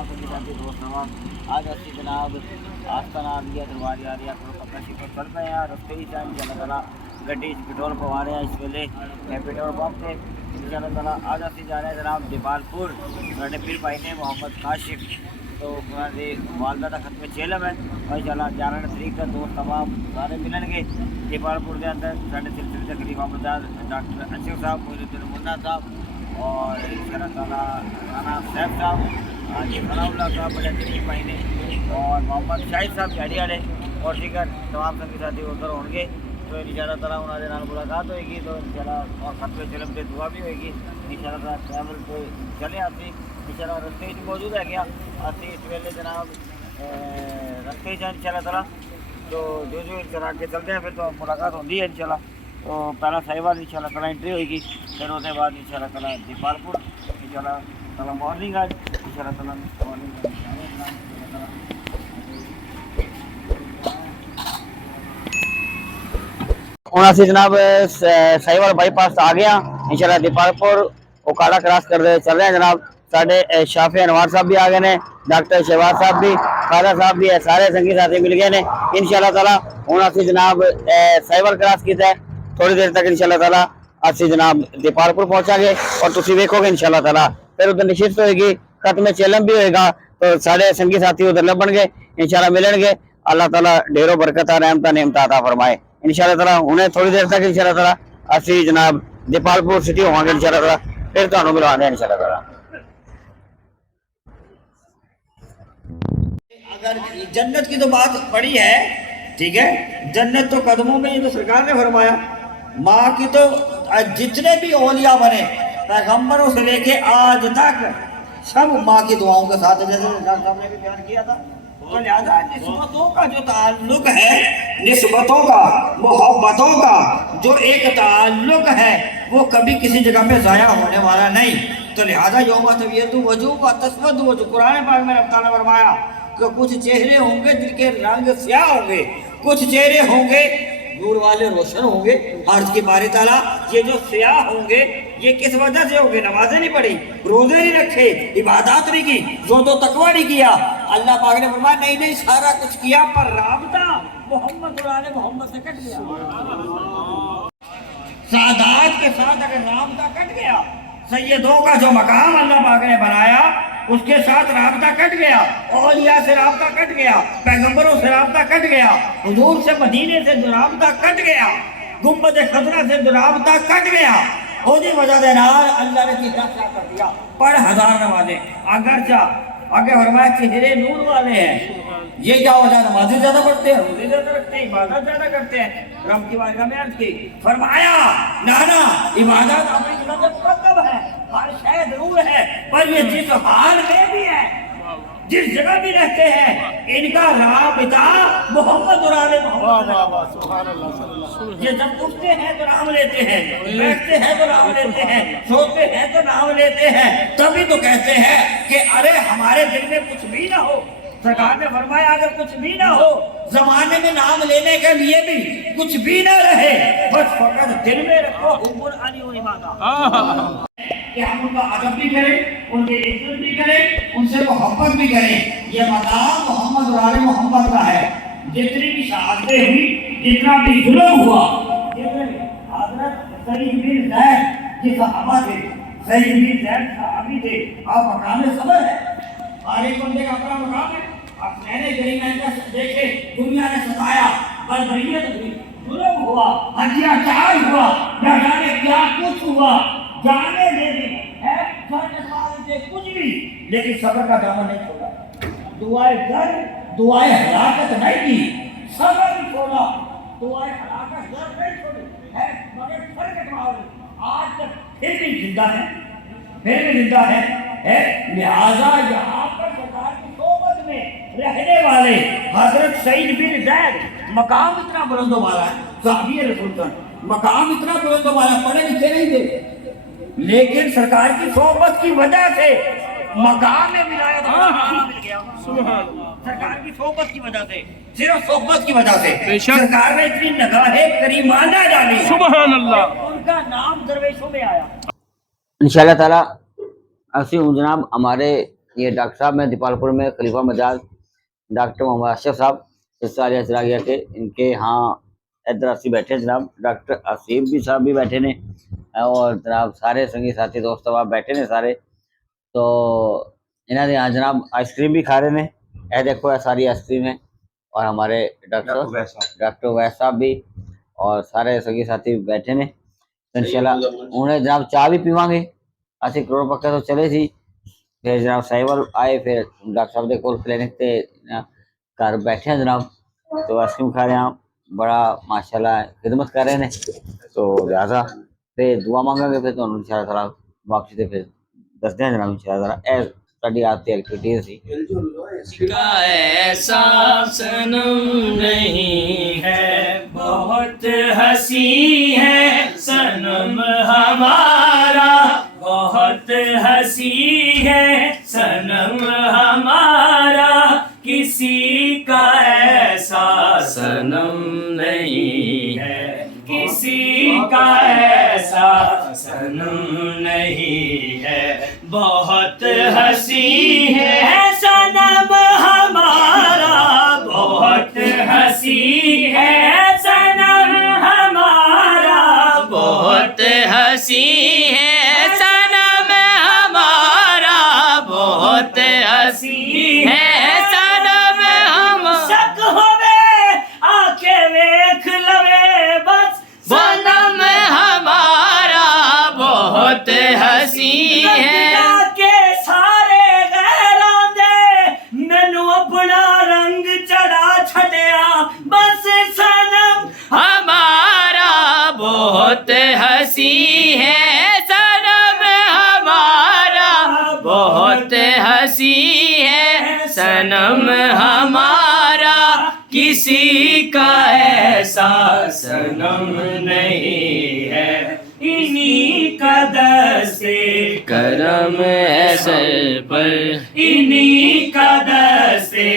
तमाम संगीताती दोस्त नवाब आज अच्छी जनाब आस्ताना दिया दरबार यारिया करो पक्का शिपर चल पे हैं रस्ते ही जान इंशाल्लाह गड्डी पेट्रोल पवा रहे हैं इस वेले पेट्रोल पंप पे इंशाल्लाह आज अच्छी जा रहे हैं जनाब जबालपुर साढ़े पीर भाई ने मोहम्मद काशिफ तो उन्होंने वालदा का खत्म चेलम है और इंशाल्लाह 11 तरीक का दोस्त तमाम सारे मिलेंगे जबालपुर के अंदर साढ़े सिलसिले तकरीब अहमदाद डॉक्टर अशरफ साहब मोहिउद्दीन मुन्ना साहब और इंशाल्लाह राना साहब साहब हाजी फलाउल्लाह साहब बड़े तरीफ भाई ने और मोहम्मद शाहिद साहब झाड़ी वाले और दीगर तमाम संगी साथी उधर होंगे तो इंशाल्लाह ताला उन्होंने नाल मुलाकात होगी तो इंशाल्लाह और खत्म चलम से दुआ भी होगी इंशाल्लाह ट्रैवल पे चले आती इंशाल्लाह रस्ते ही मौजूद है गया आती इस वेले जनाब रस्ते ही इंशाल्लाह ताला तो जो इंशाल्लाह आगे चलते हैं फिर तो मुलाकात होती है इंशाल्लाह तो पहला साहिवाल इंशाल्लाह ताला एंट्री होगी फिर उसके बाद इंशाल्लाह ताला जबालपुर इंशाल्लाह ताला मॉर्निंग आज इंशाल्लाह ताला मॉर्निंग उनासी जनाब साहिवाल बाईपास आ गया इंशाल्लाह दीपालपुर ओकाड़ा क्रॉस कर रहे चल रहे हैं जनाब साढ़े शाफी अनवार साहब भी आ गए ने डॉक्टर शहबाज साहब भी खादा साहब भी है सारे संगी साथी मिल गए ने इंशाल्लाह ताला उनासी जनाब साहिवाल क्रॉस किया है थोड़ी देर तक इंशाल्लाह ताला असी जनाब दीपालपुर पहुंचांगे और तुसी देखोगे इंशाल्लाह ताला फिर उधर निश्चित होगी खत्म चेलम भी होएगा तो सारे संगी साथी उधर लभणगे इंशाल्लाह मिलणगे अल्लाह ताला ढेरों बरकत रहमत नेमत अता फरमाए इंशाल्लाह ताला उन्हें थोड़ी देर तक इंशाल्लाह ताला असी जनाब दीपालपुर सिटी होवांगे इंशाल्लाह ताला फिर तुहानू मिलवांगे इंशाल्लाह ताला। अगर जन्नत की तो बात बड़ी है ठीक है जन्नत तो कदमों में ये तो सरकार ने फरमाया माँ की तो जितने भी औलिया बने पैगंबरों से लेके आज तक सब माँ की दुआओं के साथ जैसे डॉक्टर साहब ने भी बयान किया था तो लिहाजा निस्बतों का जो ताल्लुक है निस्बतों का मोहब्बतों का जो एक ताल्लुक है वो कभी किसी जगह पे ज़ाया होने वाला नहीं तो लिहाजा यौम तबीयत वजू व तस्वद वजू कुरान पाक में रब ताला फरमाया कि कुछ चेहरे होंगे जिनके रंग स्याह होंगे कुछ चेहरे होंगे नूर वाले रोशन होंगे अर्ज की बारी ताला ये जो स्याह होंगे ये किस वजह से होंगे नमाजें नहीं पढ़ी रोजे नहीं रखे इबादत नहीं की जो तो तकवा नहीं किया अल्लाह पाक ने फरमाया नहीं नहीं सारा कुछ किया पर राबता मोहम्मद से कट गया सादात के साथ अगर राबता कट गया सैयदों का जो मकाम अल्लाह पाक ने बनाया उसके साथ राबता कट गया औलिया से राबता कट गया पैगंबरों से राबता कट गया हुजूर से मदीने से जो राबता कट गया गुंबद खजरा से जो राबता कट गया ओदी वजह से अल्लाह ने चेहरा क्या कर दिया पर हजार नमाजें अगर जा आगे फरमाया चेहरे नूर वाले हैं ये क्या वजह नमाजें ज्यादा पढ़ते हैं रोजे ज्यादा रखते हैं इबादत ज्यादा करते हैं रब की बारगाह में अर्ज की फरमाया नाना इबादत अपनी जगह पे मुकद्दम है हर शय जरूर है पर ये जिस हाल में भी है जिस जगह भी रहते हैं इनका राबिता मोहम्मद और आले मोहम्मद ये जब उठते हैं तो नाम लेते हैं बैठते हैं तो नाम लेते हैं सोते हैं तो नाम लेते हैं तभी तो कहते हैं कि अरे हमारे दिल में कुछ भी ना हो सरकार ने फरमाया अगर कुछ भी ना हो जमाने में नाम लेने के लिए भी कुछ भी ना रहे बस फकत दिल में रखो हुब्बुल अली व इबादा कि हम उनका अदब भी करें उनके इज्जत भी करें उनसे मोहब्बत भी करें ये मकाम मोहम्मद और आले मोहम्मद का है जितनी भी शहादतें हुई जितना भी जुल्म हुआ हजरत सईद बिन ज़ैद ये सहाबा थे सईद बिन ज़ैद सहाबी थे आप मकाम सबर है हर एक बंदे का अपना मकाम है अब मैंने गरीब देखे दुनिया ने सताया बर्बरियत हुई जुल्म हुआ हत्याचार हुआ न जाने क्या कुछ हुआ जाने दे दी है दे कुछ भी लेकिन सब्र का दामन नहीं छोड़ा दुआए दर दुआए हलाकत नहीं की सब्र नहीं छोड़ा दुआए हलाकत दर नहीं छोड़ी है मगर सर कटवाओ आज तक फिर भी जिंदा है लिहाजा यहाँ पर सरकार की सोबत में रहने वाले हजरत सईद बिन ज़ैद मकाम इतना बुलंदो वाला है साहबी रसूल का मकाम इतना बुलंदो वाला पढ़े लिखे नहीं थे लेकिन सरकार की सोबत की वजह से मकाम में विलायत मिल गया सरकार की सोबत की वजह से सिर्फ सोबत की वजह से सरकार ने इतनी निगाहें करीमाना डाली सुभान अल्लाह उनका नाम दरवेशों में आया इंशाल्लाह ताला ਅਸੀਂ ਹੁਣ जनाब हमारे ये डॉक्टर साहब में दीपालपुर में खलीफा मजाज डॉक्टर मोहम्मद अशरफ साहब इस साल चला गया के इनके यहाँ इधर असी बैठे जनाब डॉक्टर आसिफ भी साहब भी बैठे ने और जनाब सारे संगी साथी दोस्त वहाँ बैठे ने सारे तो इन्हों ने यहाँ जनाब आइसक्रीम भी खा रहे ने ये देखो ये सारी आइसक्रीम है और हमारे डॉक्टर वैस साहब भी और सारे संगी साथी बैठे ने इंशाल्लाह उन्हें जनाब चाह भी पीवांगे असि करोड़ पक्का तो चले सी फिर जनाब साहिवाल आए फिर डॉक्टर साहब के कोल क्लिनिक ते घर बैठे हैं जनाब तो आइसक्रीम खा रहे हैं बड़ा माशाल्लाह खिदमत कर रहे हैं तो लिहाजा फिर दुआ मांगेंगे फिर तो इंशाल्लाह ताला वापसी से फिर दसते हैं जनाब इंशाल्लाह ताला ए साडी आती एक्टिविटीज थी का ऐसा सनम नहीं है बहुत हंसी है सनम हमारा बहुत हंसी है सनम हमारा किसी का ऐसा सनम नहीं है किसी का ऐसा सनम नहीं है बहुत हंसी है सनम हमारा बहुत हंसी है सनम हमारा बहुत हंसी है सनम हमारा बहुत हंसी है सनम हम शक होवे आके देख लवे बस सनम हमारा बहुत हंसी है के सारे गैरां दे मैनू अपना रंग चढ़ा छड़िया बस सनम हमारा बहुत हंसी है सनम हमारा बहुत हंसी है सनम हमारा किसी का ऐसा सनम नहीं है इन्हीं का दस्ते करम है सर पर इन्हीं का दस्ते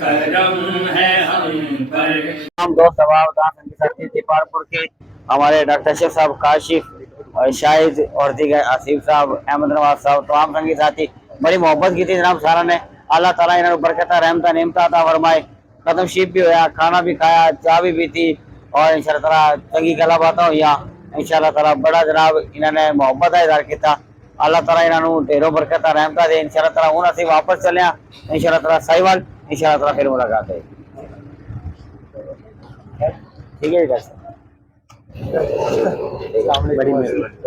करम है हम पर हम दोस्त संगी साथी दीपालपुर के हमारे डॉक्टर अशरफ साहब काशिफ और शाहिद और दीगर आसिफ साहब अहमद नवाज साहब तमाम संगी साथी बड़ी मोहब्बत की थी जनाब सारा ने अल्लाह ताला इन्होंने बरकत रहमत नेमत अता फरमाए कदम शीप भी होया खाना भी खाया चाह भी पीती और इंशाल्लाह ताला चंगी गला बातें हुई इंशाल्लाह ताला बड़ा जनाब इन्होंने मोहब्बत का इजहार किया अल्लाह ताला इन्होंने ढेरों बरकत रहमत दे इंशाल्लाह ताला हुण असीं वापस चले इंशाल्लाह ताला साहिवाल इंशाल्लाह ताला फिर मुलाकात है ठीक है जी बड़ी मेहरबानी